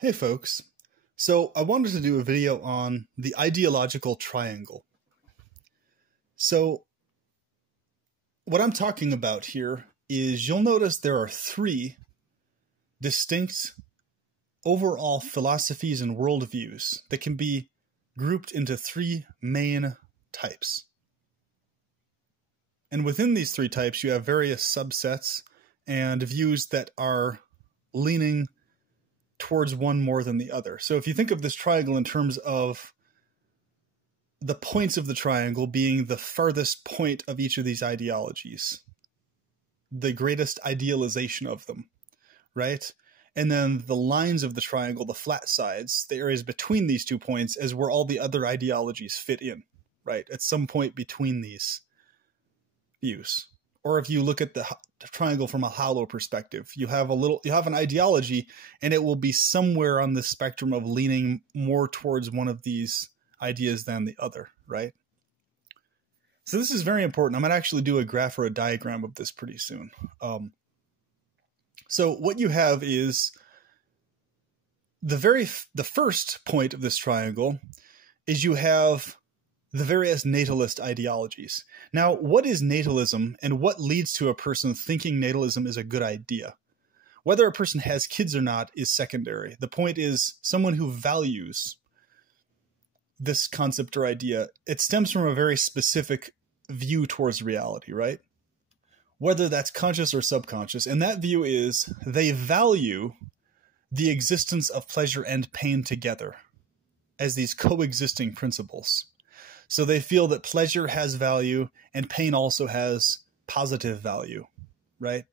Hey folks, so I wanted to do a video on the ideological triangle. So what I'm talking about here is you'll notice there are three distinct overall philosophies and worldviews that can be grouped into three main types. And within these three types, you have various subsets and views that are leaning towards one more than the other. So if you think of this triangle in terms of the points of the triangle being the farthest point of each of these ideologies, the greatest idealization of them, right? And then the lines of the triangle, the flat sides, the areas between these 2 points is where all the other ideologies fit in, right? At some point between these views. Or if you look at the triangle from a hollow perspective, you have an ideology and it will be somewhere on the spectrum of leaning more towards one of these ideas than the other, right? So this is very important. I'm going to actually do a graph or a diagram of this pretty soon. So what you have is the first point of this triangle is you have the various natalist ideologies. Now, what is natalism and what leads to a person thinking natalism is a good idea? Whether a person has kids or not is secondary. The point is someone who values this concept or idea, it stems from a very specific view towards reality, right? Whether that's conscious or subconscious. And that view is they value the existence of pleasure and pain together as these coexisting principles. So they feel that pleasure has value and pain also has positive value, right?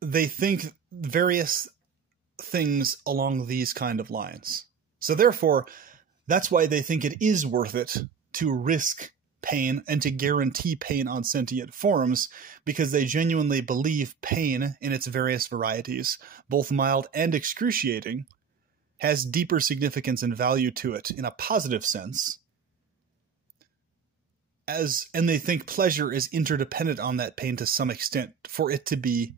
They think various things along these kind of lines. So therefore, that's why they think it is worth it to risk pain and to guarantee pain on sentient forms, because they genuinely believe pain in its various varieties, both mild and excruciating, has deeper significance and value to it in a positive sense. And they think pleasure is interdependent on that pain to some extent for it to be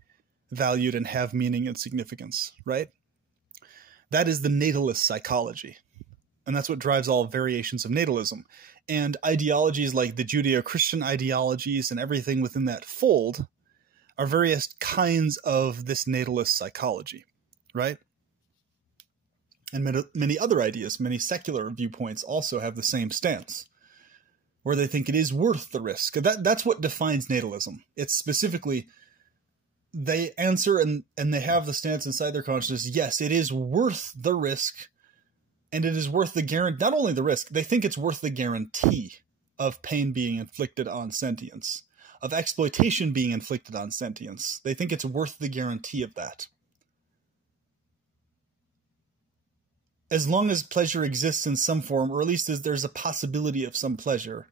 valued and have meaning and significance, right? That is the natalist psychology. And that's what drives all variations of natalism. And ideologies like the Judeo-Christian ideologies and everything within that fold are various kinds of this natalist psychology, right? And many other ideas, many secular viewpoints also have the same stance, where they think it is worth the risk. That's what defines natalism. It's specifically, they answer and they have the stance inside their consciousness, yes, it is worth the risk, and it is worth the guarantee, not only the risk, they think it's worth the guarantee of pain being inflicted on sentience, of exploitation being inflicted on sentience. They think it's worth the guarantee of that. As long as pleasure exists in some form, or at least as there's a possibility of some pleasure,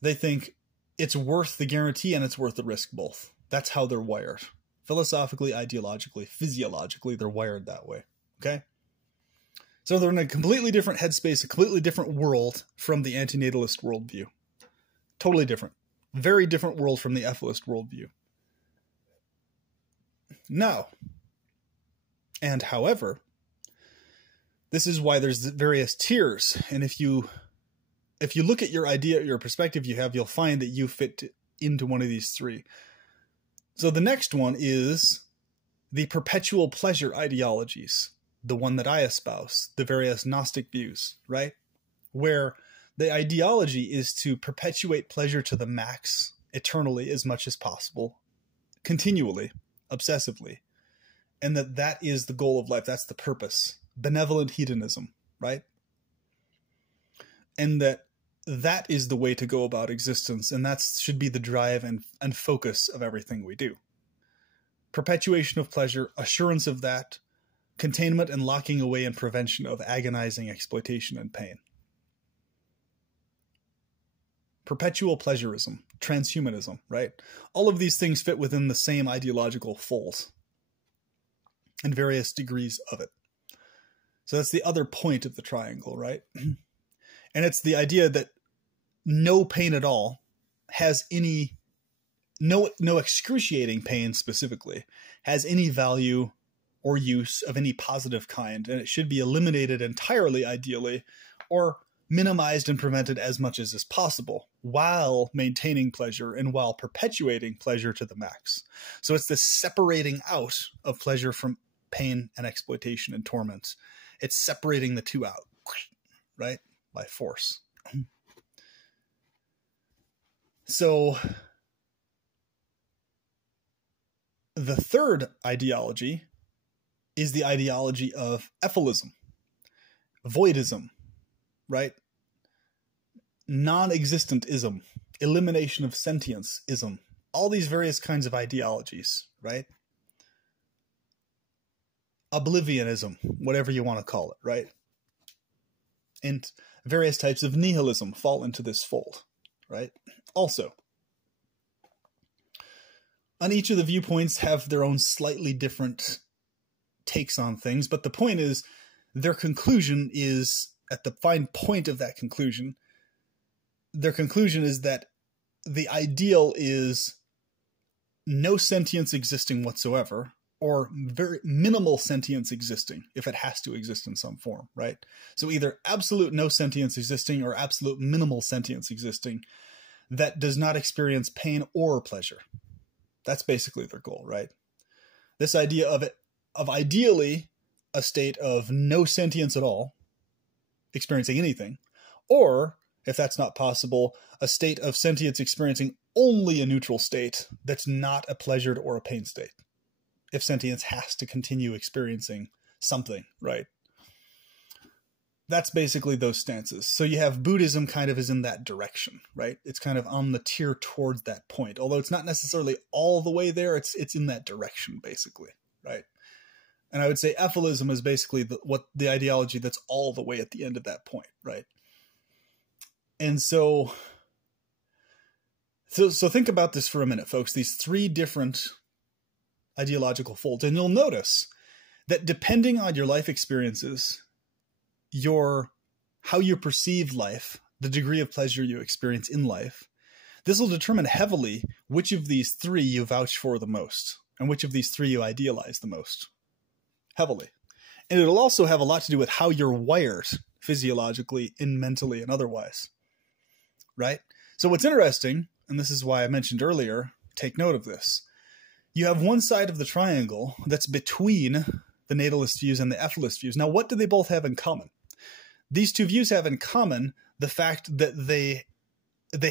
they think it's worth the guarantee and it's worth the risk both. That's how they're wired. Philosophically, ideologically, physiologically, they're wired that way. Okay? So they're in a completely different headspace, a completely different world from the antinatalist worldview. Totally different. Very different world from the ethicist worldview. Now, and however, this is why there's various tiers. And if you look at your idea, your perspective you have, you'll find that you fit into one of these three. So the next one is the perpetual pleasure ideologies, the one that I espouse, the various Gnostic views, right? Where the ideology is to perpetuate pleasure to the max, eternally, as much as possible, continually, obsessively. And that is the goal of life. That's the purpose. Benevolent hedonism, right? And that is the way to go about existence, and that should be the drive and focus of everything we do. Perpetuation of pleasure, assurance of that, containment and locking away and prevention of agonizing exploitation and pain. Perpetual pleasurism, transhumanism, right? All of these things fit within the same ideological fold and various degrees of it. So that's the other point of the triangle, right? And it's the idea that no pain at all has any no excruciating pain specifically has any value or use of any positive kind, and it should be eliminated entirely, ideally, or minimized and prevented as much as is possible while maintaining pleasure and while perpetuating pleasure to the max. So it's this separating out of pleasure from pain and exploitation and torment. It's separating the two out, right? By force. So the third ideology is the ideology of ephilism, voidism, right? Non-existent-ism, elimination of sentience-ism, all these various kinds of ideologies, right? Oblivionism, whatever you want to call it, right? And various types of nihilism fall into this fold, right? Also, on each of the viewpoints have their own slightly different takes on things, but the point is, their conclusion is, at the fine point of that conclusion, their conclusion is that the ideal is no sentience existing whatsoever, or very minimal sentience existing if it has to exist in some form, right? So either absolute no sentience existing or absolute minimal sentience existing that does not experience pain or pleasure. That's basically their goal, right? This idea of ideally a state of no sentience at all, experiencing anything, or if that's not possible, a state of sentience experiencing only a neutral state that's not a pleasured or a pain state. If sentience has to continue experiencing something, right? That's basically those stances. So you have Buddhism kind of is in that direction, right? It's kind of on the tier towards that point. Although it's not necessarily all the way there, it's in that direction, basically, right? And I would say ephilism is basically the ideology that's all the way at the end of that point, right? And so think about this for a minute, folks. These three different ideological folds, and you'll notice that depending on your life experiences, how you perceive life, the degree of pleasure you experience in life, this will determine heavily which of these three you vouch for the most and which of these three you idealize the most. Heavily. And it'll also have a lot to do with how you're wired physiologically and mentally and otherwise, right? So what's interesting, and this is why I mentioned earlier, take note of this. You have one side of the triangle that's between the natalist views and the ethicist views. Now, what do they both have in common? These two views have in common the fact that they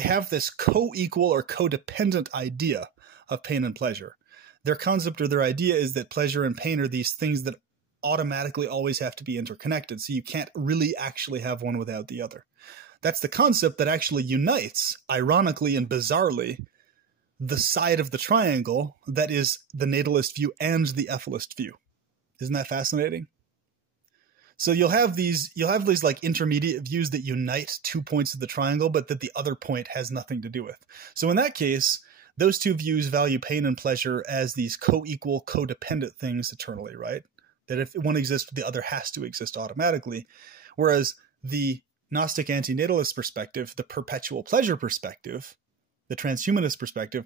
have this co-equal or codependent idea of pain and pleasure. Their concept or their idea is that pleasure and pain are these things that automatically always have to be interconnected. So you can't really actually have one without the other. That's the concept that actually unites, ironically and bizarrely, the side of the triangle that is the natalist view and the ethicist view. Isn't that fascinating? So you'll have these like intermediate views that unite 2 points of the triangle, but that the other point has nothing to do with. So in that case, those two views value pain and pleasure as these co-equal, codependent things eternally, right? That if one exists, the other has to exist automatically. Whereas the Gnostic antinatalist perspective, the perpetual pleasure perspective, the transhumanist perspective,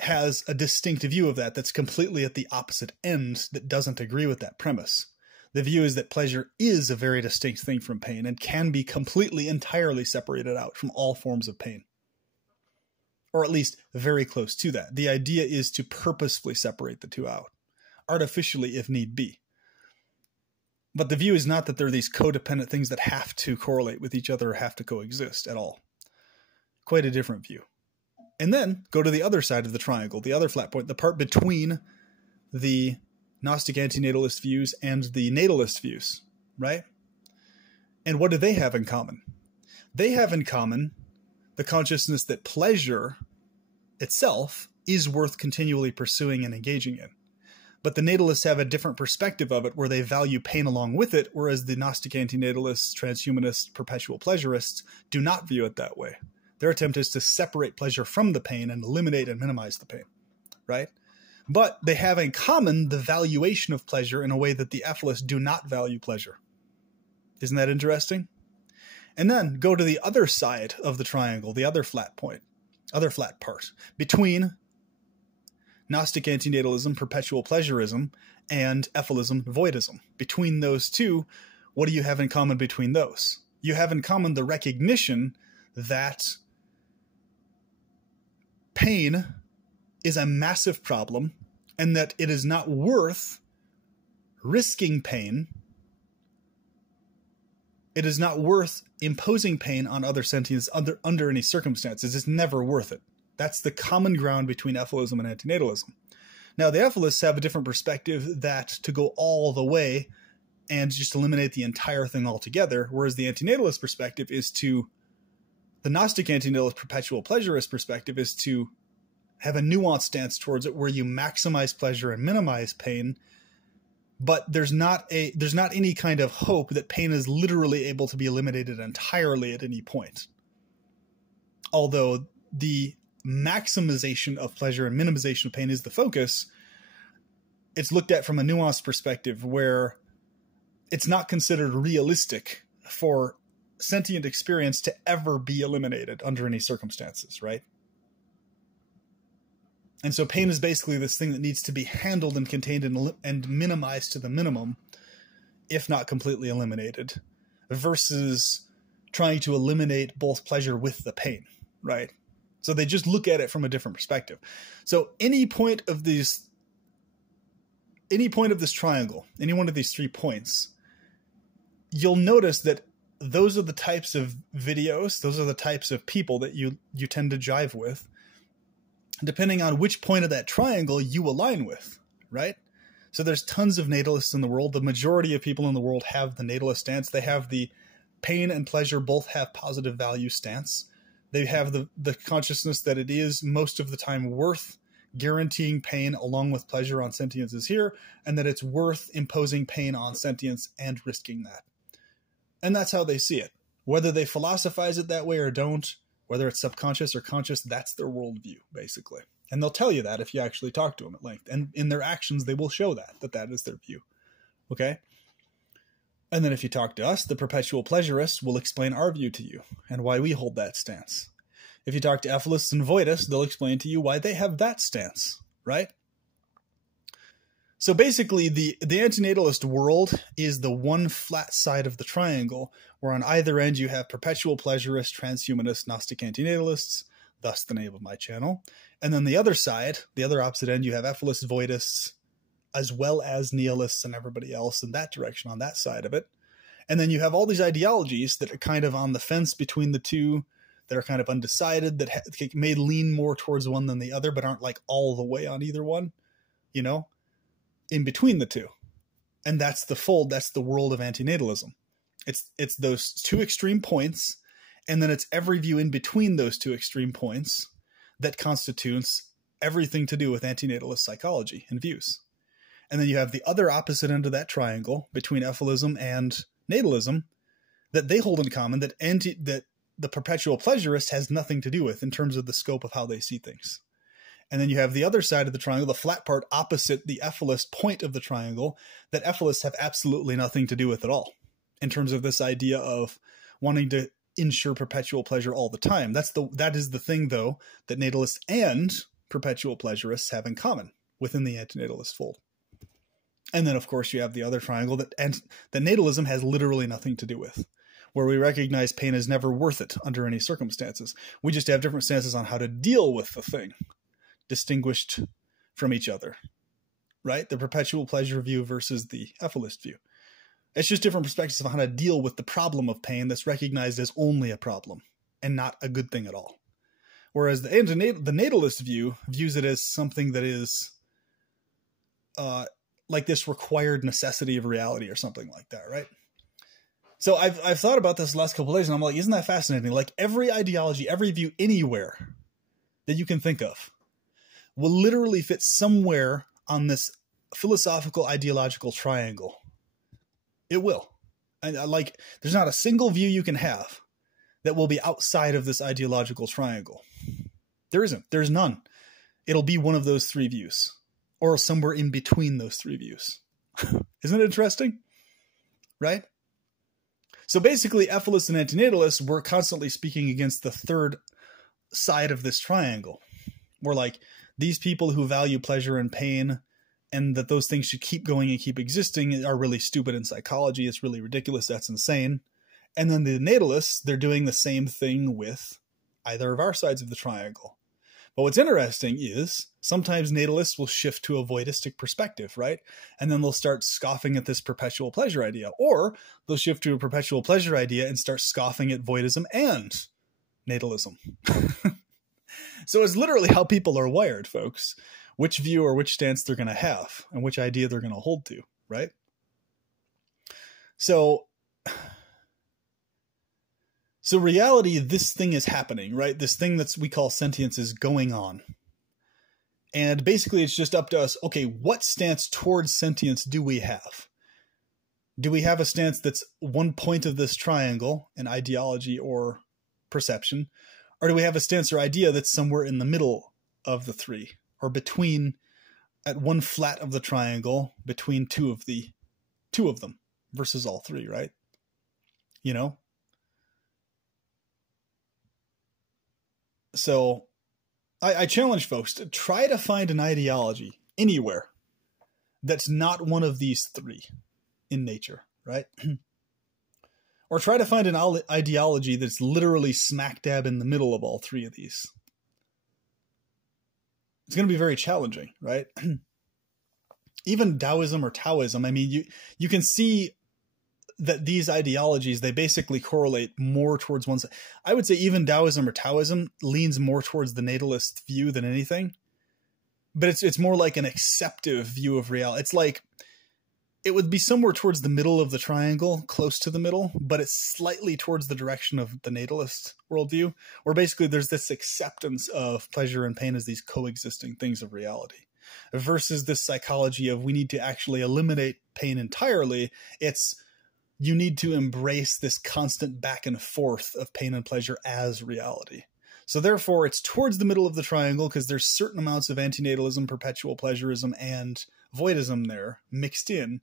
has a distinct view of that that's completely at the opposite end, that doesn't agree with that premise. The view is that pleasure is a very distinct thing from pain and can be completely, entirely separated out from all forms of pain. Or at least very close to that. The idea is to purposefully separate the two out, artificially if need be. But the view is not that they're these codependent things that have to correlate with each other or have to coexist at all. Quite a different view. And then go to the other side of the triangle, the other flat point, the part between the Gnostic antinatalist views and the natalist views, right? And what do they have in common? They have in common the consciousness that pleasure itself is worth continually pursuing and engaging in. But the natalists have a different perspective of it where they value pain along with it, whereas the Gnostic antinatalists, transhumanists, perpetual pleasurists do not view it that way. Their attempt is to separate pleasure from the pain and eliminate and minimize the pain, right? But they have in common the valuation of pleasure in a way that the ethicists do not value pleasure. Isn't that interesting? And then go to the other side of the triangle, the other flat point. other flat part, between Gnostic antinatalism, perpetual pleasurism, and Ephilism, voidism. Between those two, what do you have in common between those? You have in common the recognition that pain is a massive problem and that it is not worth risking pain. It is not worth imposing pain on other sentients under any circumstances. It's never worth it. That's the common ground between Ephilism and antinatalism. Now, the Ephilists have a different perspective, that to go all the way and just eliminate the entire thing altogether, whereas the antinatalist perspective is to, the Gnostic antinatalist perpetual pleasurist perspective is to have a nuanced stance towards it where you maximize pleasure and minimize pain, but there's not any kind of hope that pain is literally able to be eliminated entirely at any point. Although the maximization of pleasure and minimization of pain is the focus, it's looked at from a nuanced perspective where it's not considered realistic for sentient experience to ever be eliminated under any circumstances, right? And so pain is basically this thing that needs to be handled and contained and minimized to the minimum, if not completely eliminated, versus trying to eliminate both pleasure with the pain, right? So they just look at it from a different perspective. So any point of this triangle, any one of these 3 points, you'll notice that those are the types of videos, those are the types of people that you tend to jive with, depending on which point of that triangle you align with, right? So there's tons of natalists in the world. The majority of people in the world have the natalist stance. They have the pain and pleasure both have positive value stance. They have the consciousness that it is most of the time worth guaranteeing pain along with pleasure on sentience is here, and that it's worth imposing pain on sentience and risking that. And that's how they see it. Whether they philosophize it that way or don't, whether it's subconscious or conscious, that's their worldview, basically. And they'll tell you that if you actually talk to them at length. And in their actions, they will show that is their view. Okay? And then if you talk to us, the perpetual pleasurists will explain our view to you and why we hold that stance. If you talk to Ephilists and Voidists, they'll explain to you why they have that stance, right? So basically, the antinatalist world is the one flat side of the triangle, where on either end you have perpetual pleasurists, transhumanists, Gnostic antinatalists, thus the name of my channel. And then the other side, the other opposite end, you have Ephilists, Voidists, as well as nihilists and everybody else in that direction on that side of it. And then you have all these ideologies that are kind of on the fence between the two, that are kind of undecided, that may lean more towards one than the other, but aren't like all the way on either one, you know? In between the two. And that's the fold, that's the world of antinatalism. It's those 2 extreme points, and then it's every view in between those 2 extreme points that constitutes everything to do with antinatalist psychology and views. And then you have the other opposite end of that triangle between Ephilism and natalism that they hold in common, that the perpetual pleasurist has nothing to do with in terms of the scope of how they see things. And then you have the other side of the triangle, the flat part opposite the Ephilist point of the triangle, that Ephilists have absolutely nothing to do with at all in terms of this idea of wanting to ensure perpetual pleasure all the time. That is the thing, though, that natalists and perpetual pleasurists have in common within the antinatalist fold. And then, of course, you have the other triangle that natalism has literally nothing to do with, where we recognize pain is never worth it under any circumstances. We just have different stances on how to deal with the thing, distinguished from each other, right? The perpetual pleasure view versus the Ephilist view. It's just different perspectives of how to deal with the problem of pain that's recognized as only a problem and not a good thing at all. Whereas the natalist view views it as something that is like this required necessity of reality or something like that, right? So I've thought about this the last couple of days, and I'm like, isn't that fascinating? Like every ideology, every view anywhere that you can think of will literally fit somewhere on this philosophical ideological triangle. It will. And like, there's not a single view you can have that will be outside of this ideological triangle. There isn't. There's none. It'll be one of those 3 views, or somewhere in between those 3 views. Isn't it interesting? Right? So basically, Ephilists and antinatalists were constantly speaking against the third side of this triangle, where like these people who value pleasure and pain and that those things should keep going and keep existing are really stupid in psychology. It's really ridiculous. That's insane. And then the natalists, they're doing the same thing with either of our sides of the triangle. But what's interesting is sometimes natalists will shift to a voidistic perspective, right? And then they'll start scoffing at this perpetual pleasure idea, or they'll shift to a perpetual pleasure idea and start scoffing at voidism and natalism. So it's literally how people are wired, folks. Which view or which stance they're going to have and which idea they're going to hold to, right? So reality, this thing is happening, right? This thing that we call sentience is going on. And basically it's just up to us, okay, what stance towards sentience do we have? Do we have a stance that's one point of this triangle, an ideology or perception? Or do we have a stance or idea that's somewhere in the middle of the three, or between, at one flat of the triangle, between two of them versus all three, right? You know? So I challenge folks to try to find an ideology anywhere that's not one of these three in nature, right? Or try to find an ideology that's literally smack dab in the middle of all three of these. It's going to be very challenging, right? Even Taoism or Taoism, I mean, you can see that these ideologies, they basically correlate more towards one side. I would say even Taoism or Taoism leans more towards the natalist view than anything. But it's more like an acceptive view of reality. It's like, it would be somewhere towards the middle of the triangle, close to the middle, but it's slightly towards the direction of the natalist worldview, where basically there's this acceptance of pleasure and pain as these coexisting things of reality, versus this psychology of we need to actually eliminate pain entirely. It's you need to embrace this constant back and forth of pain and pleasure as reality. So therefore, it's towards the middle of the triangle because there's certain amounts of antinatalism, perpetual pleasurism, and voidism there mixed in,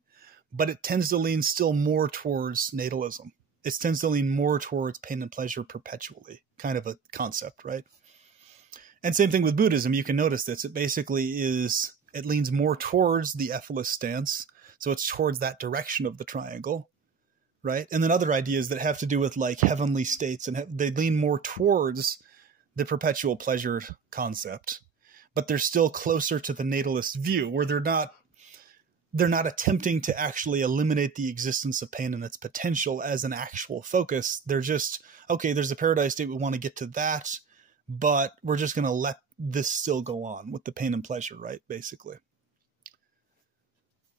but it tends to lean still more towards natalism. It tends to lean more towards pain and pleasure perpetually, kind of a concept, right? And same thing with Buddhism. You can notice this. It basically is, it leans more towards the Ephesus stance. So it's towards that direction of the triangle, right? And then other ideas that have to do with like heavenly states, and they lean more towards the perpetual pleasure concept, but they're still closer to the natalist view, where they're not attempting to actually eliminate the existence of pain and its potential as an actual focus. They're just, okay, there's a paradise state, we want to get to that, but we're just going to let this still go on with the pain and pleasure, right? Basically.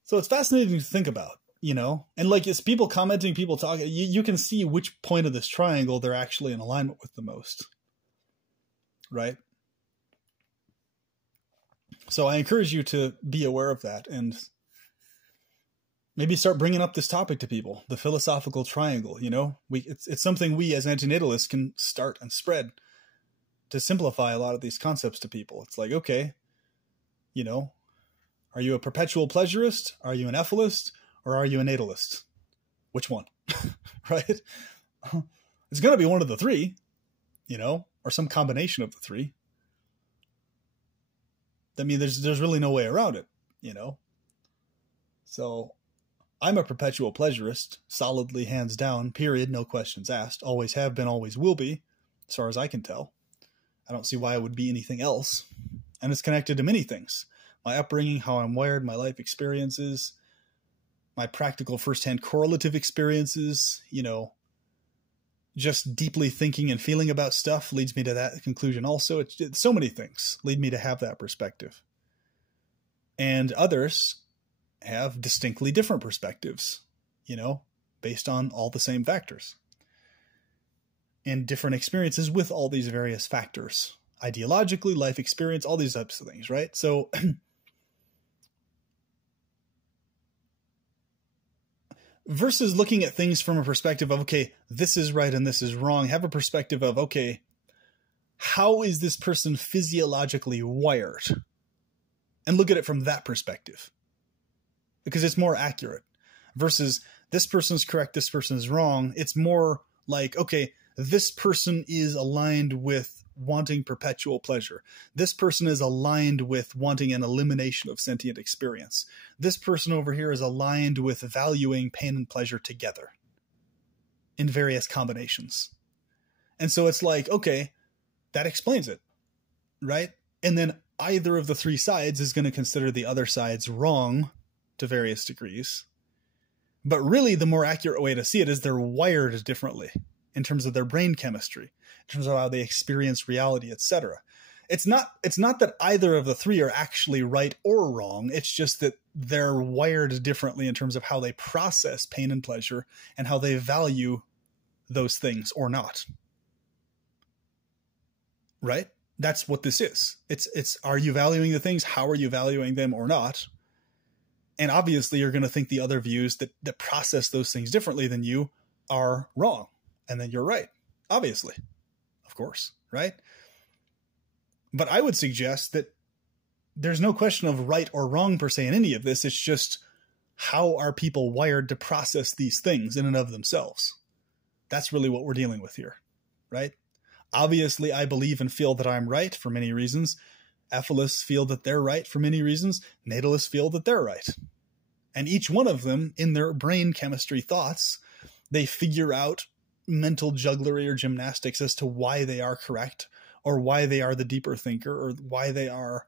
So it's fascinating to think about, you know, and like it's people commenting, people talking, you can see which point of this triangle they're actually in alignment with the most, right? So I encourage you to be aware of that and maybe start bringing up this topic to people, the philosophical triangle, you know, it's something we as antinatalists can start and spread to simplify a lot of these concepts to people. It's like, okay, you know, are you a perpetual pleasurist? Are you an ephealist? Or are you a natalist? Which one? Right? It's going to be one of the three, you know, or some combination of the three. I mean, there's really no way around it, you know? So I'm a perpetual pleasurist, solidly, hands down, period, no questions asked. Always have been, always will be, as far as I can tell. I don't see why it would be anything else. And it's connected to many things. My upbringing, how I'm wired, my life experiences, my practical firsthand correlative experiences, you know, just deeply thinking and feeling about stuff leads me to that conclusion also. It's so many things lead me to have that perspective. And others have distinctly different perspectives, you know, based on all the same factors. And different experiences with all these various factors. Ideologically, life experience, all these types of things, right? So versus looking at things from a perspective of, okay, this is right and this is wrong, have a perspective of, okay, how is this person physiologically wired? And look at it from that perspective. Because it's more accurate. Versus this person's correct, this person is wrong. It's more like, okay, this person is aligned with wanting perpetual pleasure. This person is aligned with wanting an elimination of sentient experience. This person over here is aligned with valuing pain and pleasure together in various combinations. And so it's like, okay, that explains it, right? And then either of the three sides is going to consider the other sides wrong to various degrees. But really, the more accurate way to see it is they're wired differently in terms of their brain chemistry, in terms of how they experience reality, etc. It's not that either of the three are actually right or wrong. It's just that they're wired differently in terms of how they process pain and pleasure and how they value those things or not. Right? That's what this is. It's are you valuing the things? How are you valuing them or not? And obviously you're going to think the other views that process those things differently than you are wrong. And then you're right. Obviously. Of course. Right? But I would suggest that there's no question of right or wrong per se in any of this. It's just how are people wired to process these things in and of themselves? That's really what we're dealing with here. Right? Obviously, I believe and feel that I'm right for many reasons. Ethelists feel that they're right for many reasons. Natalists feel that they're right. And each one of them, in their brain chemistry thoughts, they figure out mental jugglery or gymnastics as to why they are correct, or why they are the deeper thinker, or why they are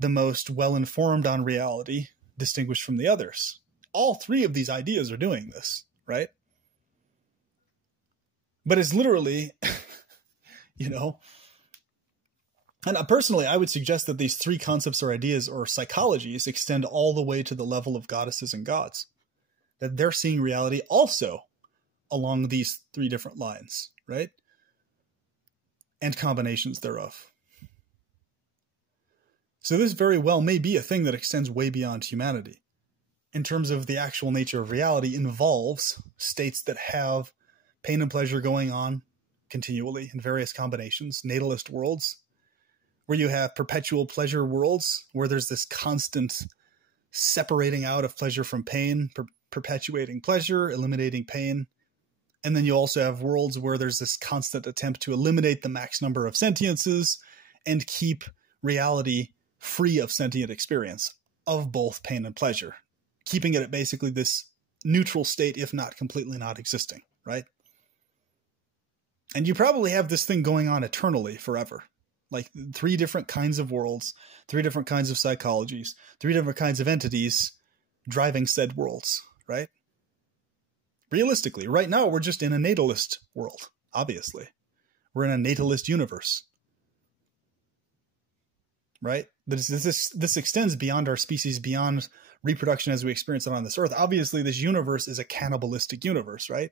the most well-informed on reality, distinguished from the others. All three of these ideas are doing this, right? But it's literally... You know, and personally, I would suggest that these three concepts or ideas or psychologies extend all the way to the level of goddesses and gods, that they're seeing reality also along these three different lines, right? And combinations thereof. So this very well may be a thing that extends way beyond humanity. In terms of the actual nature of reality, involves states that have pain and pleasure going on continually in various combinations, natalist worlds, where you have perpetual pleasure worlds, where there's this constant separating out of pleasure from pain, perpetuating pleasure, eliminating pain. And then you also have worlds where there's this constant attempt to eliminate the max number of sentiences and keep reality free of sentient experience of both pain and pleasure, keeping it at basically this neutral state, if not completely not existing, right? And you probably have this thing going on eternally, forever. Like three different kinds of worlds, three different kinds of psychologies, three different kinds of entities driving said worlds, right? Realistically, right now we're just in a natalist world, obviously. We're in a natalist universe. Right? This extends beyond our species, beyond reproduction as we experience it on this earth. Obviously, this universe is a cannibalistic universe, right?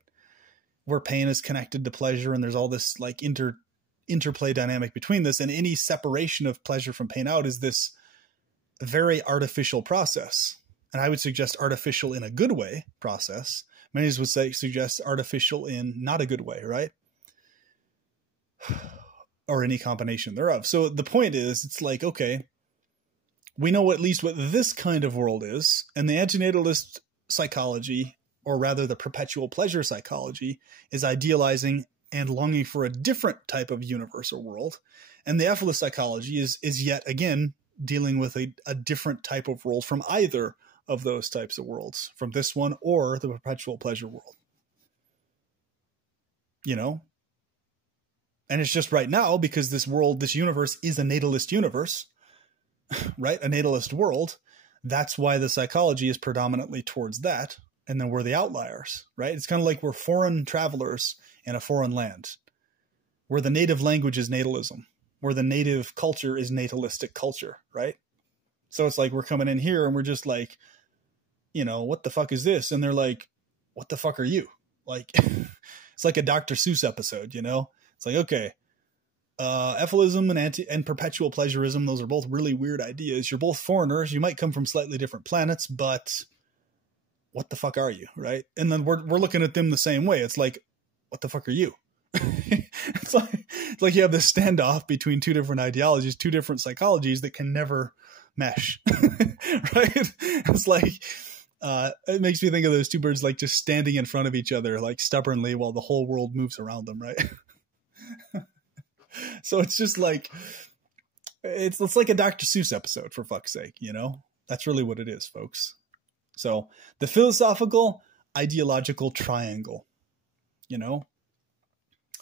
Where pain is connected to pleasure, and there's all this like interplay dynamic between this, and any separation of pleasure from pain out is this very artificial process. And I would suggest artificial in a good way process. Many would suggest artificial in not a good way, right? Or any combination thereof. So the point is, it's like, okay, we know at least what this kind of world is, and the antinatalist psychology, or rather the perpetual pleasure psychology, is idealizing and longing for a different type of universe or world. And the Ephelist psychology is yet again dealing with a different type of world from either of those types of worlds, from this one or the perpetual pleasure world. You know? And it's just right now, because this world, this universe is a natalist universe, right? A natalist world. That's why the psychology is predominantly towards that. And then we're the outliers, right? It's kind of like we're foreign travelers in a foreign land, where the native language is natalism, where the native culture is natalistic culture, right? So it's like we're coming in here and we're just like, you know, what the fuck is this? And they're like, what the fuck are you? Like, it's like a Dr. Seuss episode, you know? It's like, okay, Ephelism and perpetual pleasurism, those are both really weird ideas. You're both foreigners. You might come from slightly different planets, but what the fuck are you, right? And then we're looking at them the same way. It's like, what the fuck are you? it's like you have this standoff between two different ideologies, two different psychologies that can never mesh, right? It's like, it makes me think of those two birds like just standing in front of each other, like stubbornly, while the whole world moves around them, right? So it's just like, it's like a Dr. Seuss episode, for fuck's sake, you know? That's really what it is, folks. So the philosophical ideological triangle, you know?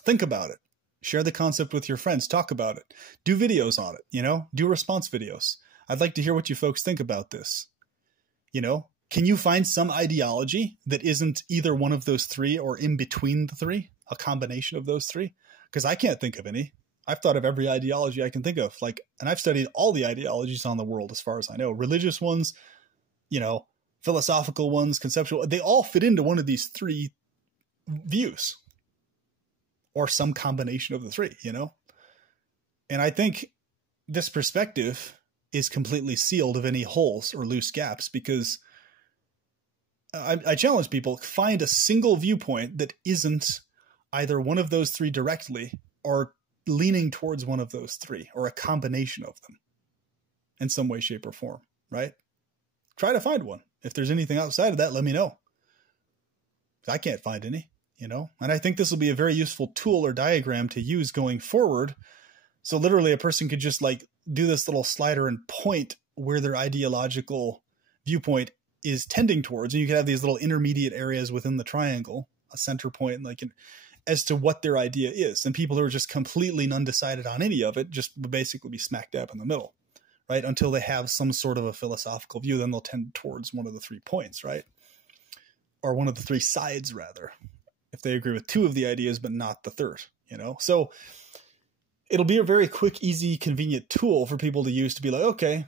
Think about it. Share the concept with your friends. Talk about it. Do videos on it, you know? Do response videos. I'd like to hear what you folks think about this. You know? Can you find some ideology that isn't either one of those three or in between the three? A combination of those three? Because I can't think of any. I've thought of every ideology I can think of. And I've studied all the ideologies on the world as far as I know. Religious ones, you know, philosophical ones, conceptual. They all fit into one of these three views. Or some combination of the three, you know? And I think this perspective is completely sealed of any holes or loose gaps, because I challenge people, find a single viewpoint that isn't either one of those three directly or leaning towards one of those three, or a combination of them in some way, shape, or form, right? Try to find one. If there's anything outside of that, let me know. I can't find any. You know, and I think this will be a very useful tool or diagram to use going forward. So literally a person could just like do this little slider and point where their ideological viewpoint is tending towards. And you could have these little intermediate areas within the triangle, a center point, like as to what their idea is. And people who are just completely undecided on any of it just would basically be smack dab in the middle, right? Until they have some sort of a philosophical view, then they'll tend towards one of the 3 points, right? Or one of the 3 sides, rather. If they agree with 2 of the ideas, but not the 3rd, you know? So it'll be a very quick, easy, convenient tool for people to use to be like, okay,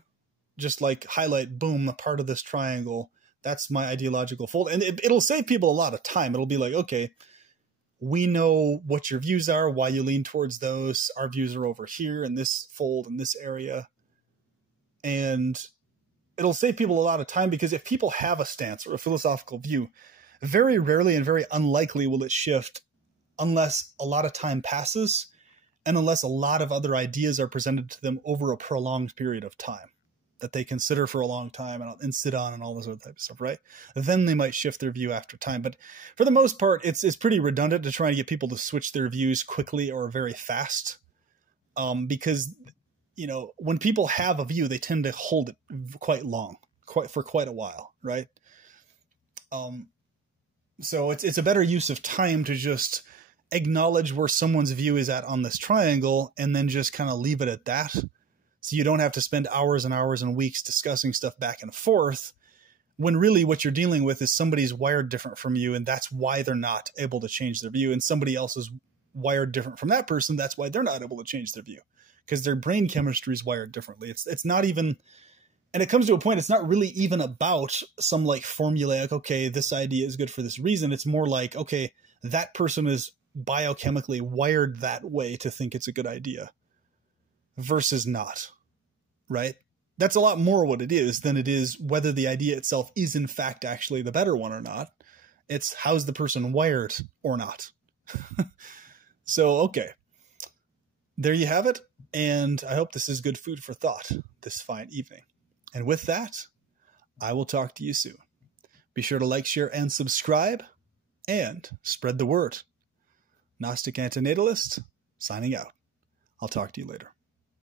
just like highlight, boom, a part of this triangle. That's my ideological fold. And it'll save people a lot of time. It'll be like, okay, we know what your views are, why you lean towards those. Our views are over here in this fold, in this area. And it'll save people a lot of time, because if people have a stance or a philosophical view, very rarely and very unlikely will it shift unless a lot of time passes and unless a lot of other ideas are presented to them over a prolonged period of time that they consider for a long time and sit on and all this other type of stuff, right? Then they might shift their view after time. But for the most part, it's pretty redundant to try and get people to switch their views quickly or very fast, because, you know, when people have a view, they tend to hold it quite long, for quite a while, right? So it's a better use of time to just acknowledge where someone's view is at on this triangle and then just kind of leave it at that. So you don't have to spend hours and hours and weeks discussing stuff back and forth, when really what you're dealing with is somebody's wired different from you, and that's why they're not able to change their view. And somebody else is wired different from that person. That's why they're not able to change their view, because their brain chemistry is wired differently. It's not even... And it comes to a point, it's not really even about some like formulaic, okay, this idea is good for this reason. It's more like, okay, that person is biochemically wired that way to think it's a good idea versus not, right? That's a lot more what it is than it is whether the idea itself is in fact actually the better one or not. It's how's the person wired or not. So, okay. There you have it. And I hope this is good food for thought this fine evening. And with that, I will talk to you soon. Be sure to like, share, and subscribe, and spread the word. Gnostic Antinatalist, signing out. I'll talk to you later.